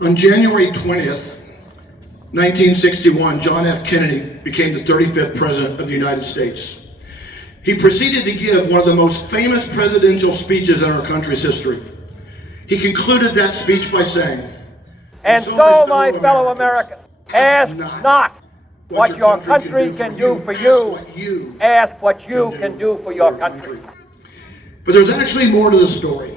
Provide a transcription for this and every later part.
On January 20th, 1961, John F. Kennedy became the 35th President of the United States. He proceeded to give one of the most famous presidential speeches in our country's history. He concluded that speech by saying, "And so, my fellow Americans, ask not what your country can do for you, ask what you can do for your country." But there's actually more to the story.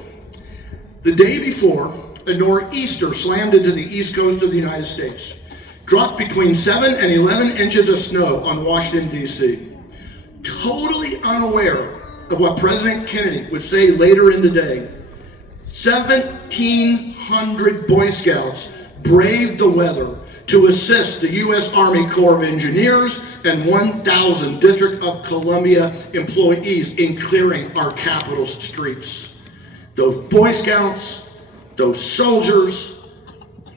The day before, a nor'easter slammed into the east coast of the United States, dropped between 7 and 11 inches of snow on Washington, D.C. Totally unaware of what President Kennedy would say later in the day, 1,700 Boy Scouts braved the weather to assist the U.S. Army Corps of Engineers and 1,000 District of Columbia employees in clearing our capital's streets. Those Boy Scouts, those soldiers,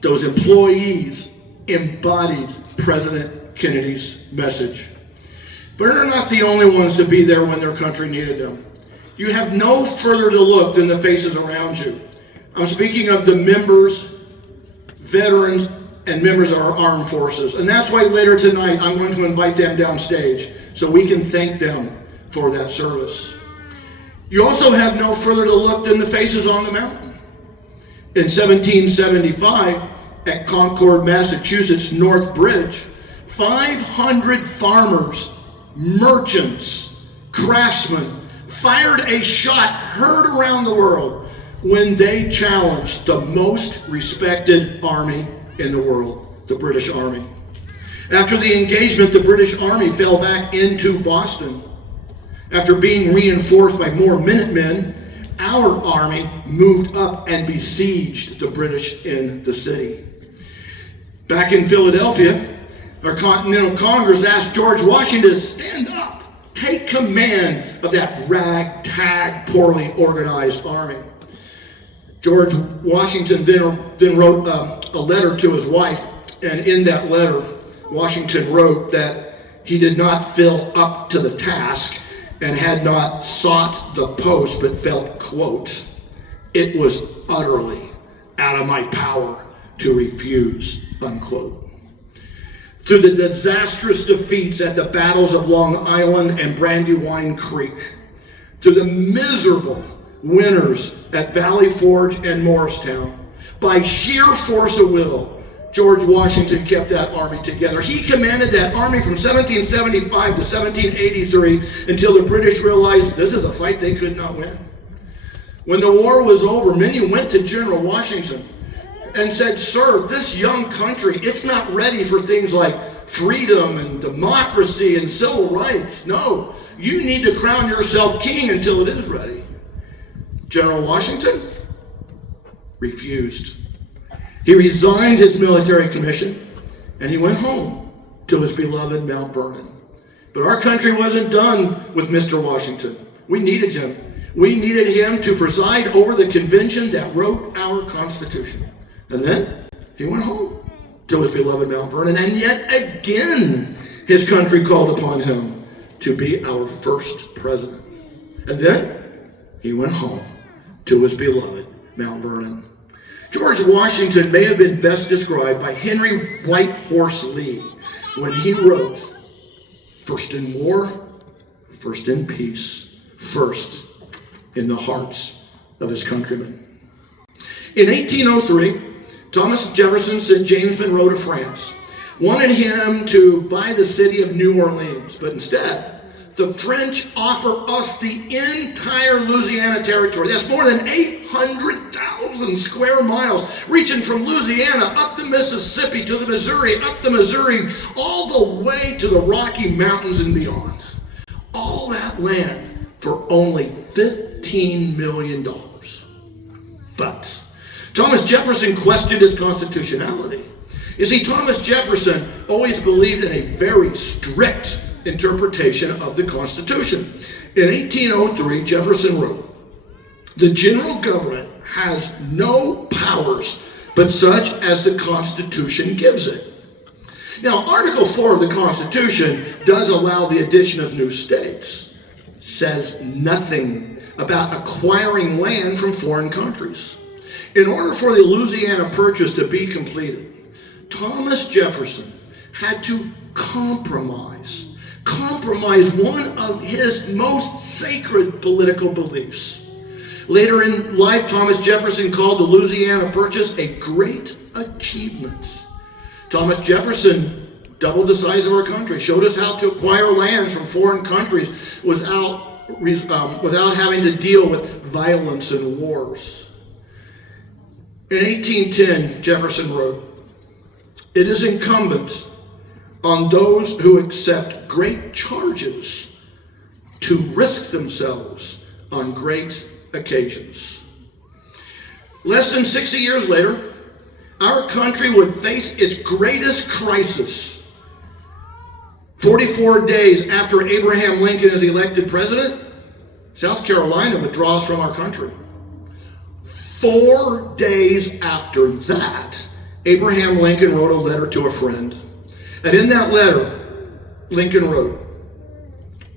those employees embodied President Kennedy's message. But they're not the only ones to be there when their country needed them. You have no further to look than the faces around you. I'm speaking of the members, veterans, and members of our armed forces. And that's why later tonight I'm going to invite them downstage so we can thank them for that service. You also have no further to look than the faces on the mountain. In 1775, at Concord, Massachusetts North Bridge, 500 farmers, merchants, craftsmen fired a shot heard around the world when they challenged the most respected army in the world, the British Army. After the engagement, the British Army fell back into Boston. After being reinforced by more Minutemen, our army moved up and besieged the British in the city. Back in Philadelphia, our Continental Congress asked George Washington to stand up, take command of that ragtag, poorly organized army. George Washington then wrote a letter to his wife, and in that letter, Washington wrote that he did not fill up to the task and had not sought the post, but felt, quote, "It was utterly out of my power to refuse," unquote. Through the disastrous defeats at the battles of Long Island and Brandywine Creek, through the miserable winners at Valley Forge and Morristown, by sheer force of will, George Washington kept that army together. He commanded that army from 1775 to 1783 until the British realized this is a fight they could not win. When the war was over, many went to General Washington and said, "Sir, this young country, it's not ready for things like freedom and democracy and civil rights. No, you need to crown yourself king until it is ready." General Washington refused. He resigned his military commission and he went home to his beloved Mount Vernon. But our country wasn't done with Mr. Washington. We needed him. We needed him to preside over the convention that wrote our Constitution. And then he went home to his beloved Mount Vernon, and yet again his country called upon him to be our first president. And then he went home to his beloved Mount Vernon. George Washington may have been best described by Henry Whitehorse Lee when he wrote, "First in war, first in peace, first in the hearts of his countrymen." In 1803, Thomas Jefferson sent James Monroe to France, wanted him to buy the city of New Orleans, but instead, the French offer us the entire Louisiana territory. That's more than 800,000 square miles, reaching from Louisiana up the Mississippi to the Missouri, up the Missouri, all the way to the Rocky Mountains and beyond. All that land for only $15 million. But Thomas Jefferson questioned its constitutionality. You see, Thomas Jefferson always believed in a very strict interpretation of the Constitution. In 1803, Jefferson wrote, "The general government has no powers but such as the Constitution gives it." Now, Article 4 of the Constitution does allow the addition of new states. Says nothing about acquiring land from foreign countries. In order for the Louisiana Purchase to be completed, Thomas Jefferson had to compromise one of his most sacred political beliefs. Later in life, Thomas Jefferson called the Louisiana Purchase a great achievement. Thomas Jefferson doubled the size of our country, showed us how to acquire lands from foreign countries without having to deal with violence and wars. In 1810, Jefferson wrote, "It is incumbent on those who accept great charges to risk themselves on great occasions." Less than 60 years later, our country would face its greatest crisis. 44 days after Abraham Lincoln is elected president, South Carolina withdraws from our country. 4 days after that, Abraham Lincoln wrote a letter to a friend. And in that letter, Lincoln wrote,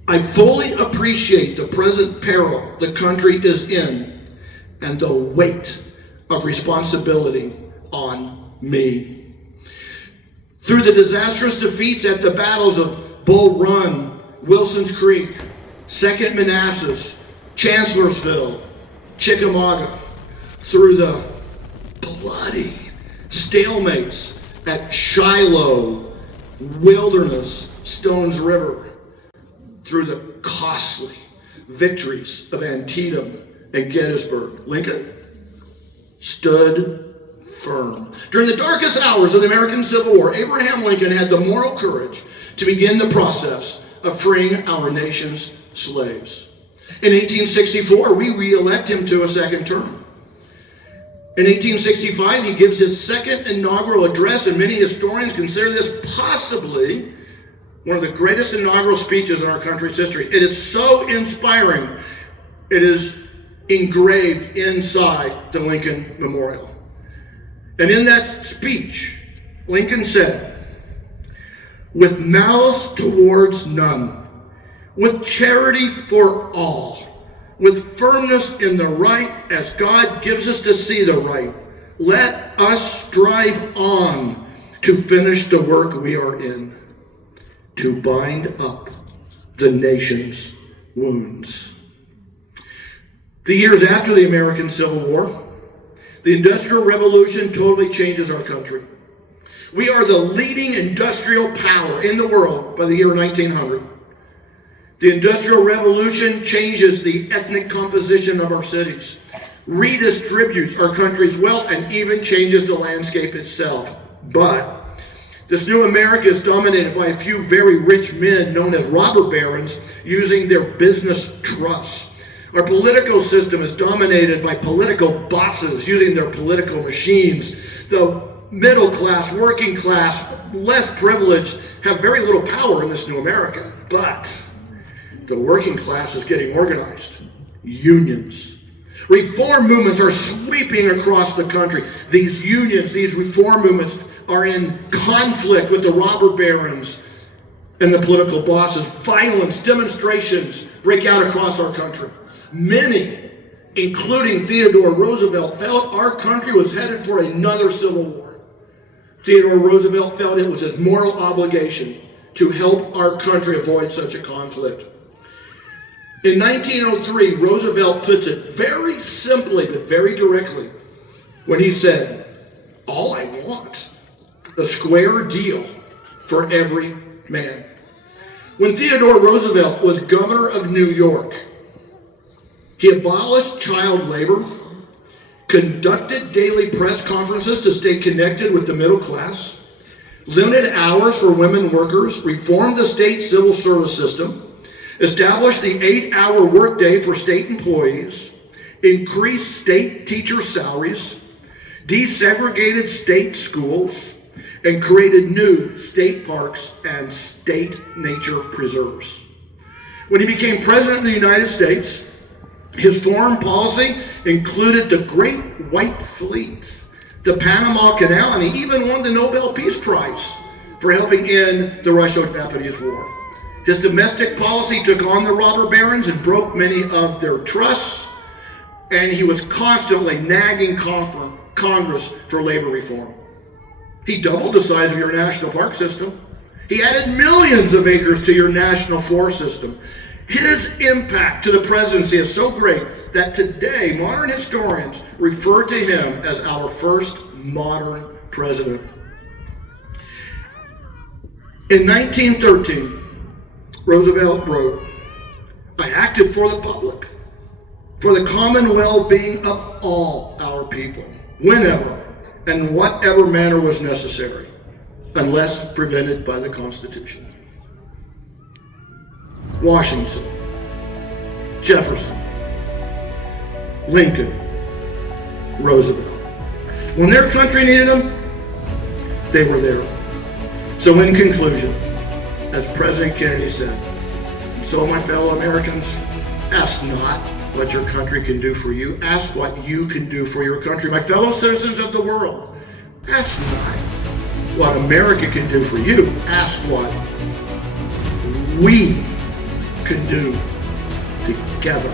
"I fully appreciate the present peril the country is in and the weight of responsibility on me." Through the disastrous defeats at the battles of Bull Run, Wilson's Creek, Second Manassas, Chancellorsville, Chickamauga, through the bloody stalemates at Shiloh, Wilderness, Stones River, through the costly victories of Antietam and Gettysburg, Lincoln stood firm. During the darkest hours of the American Civil War, Abraham Lincoln had the moral courage to begin the process of freeing our nation's slaves. In 1864, we re-elect him to a second term. In 1865, he gives his second inaugural address, and many historians consider this possibly one of the greatest inaugural speeches in our country's history. It is so inspiring, it is engraved inside the Lincoln Memorial. And in that speech, Lincoln said, "With malice towards none, with charity for all, with firmness in the right as God gives us to see the right, let us strive on to finish the work we are in, to bind up the nation's wounds." The years after the American Civil War, the Industrial Revolution totally changes our country. We are the leading industrial power in the world by the year 1900. The Industrial Revolution changes the ethnic composition of our cities, redistributes our country's wealth, and even changes the landscape itself. But this new America is dominated by a few very rich men known as robber barons using their business trusts. Our political system is dominated by political bosses using their political machines. The middle class, working class, less privileged have very little power in this new America. But the working class is getting organized. Unions. Reform movements are sweeping across the country. These unions, these reform movements are in conflict with the robber barons and the political bosses. Violence, demonstrations break out across our country. Many, including Theodore Roosevelt, felt our country was headed for another civil war. Theodore Roosevelt felt it was his moral obligation to help our country avoid such a conflict. In 1903, Roosevelt puts it very simply but very directly when he said, "All I want, a square deal for every man." When Theodore Roosevelt was governor of New York, he abolished child labor, conducted daily press conferences to stay connected with the middle class, limited hours for women workers, reformed the state civil service system, established the 8-hour workday for state employees, increased state teacher salaries, desegregated state schools, and created new state parks and state nature preserves. When he became president of the United States, his foreign policy included the Great White Fleet, the Panama Canal, and he even won the Nobel Peace Prize for helping end the Russo-Japanese War. His domestic policy took on the robber barons and broke many of their trusts, and he was constantly nagging Congress for labor reform. He doubled the size of your national park system. He added millions of acres to your national forest system. His impact to the presidency is so great that today modern historians refer to him as our first modern president. In 1913, Roosevelt wrote, "I acted for the public, for the common well-being of all our people, whenever and whatever manner was necessary, unless prevented by the Constitution." Washington, Jefferson, Lincoln, Roosevelt. When their country needed them, they were there. So in conclusion, as President Kennedy said, so my fellow Americans, ask not what your country can do for you, ask what you can do for your country. My fellow citizens of the world, ask not what America can do for you, ask what we can do together.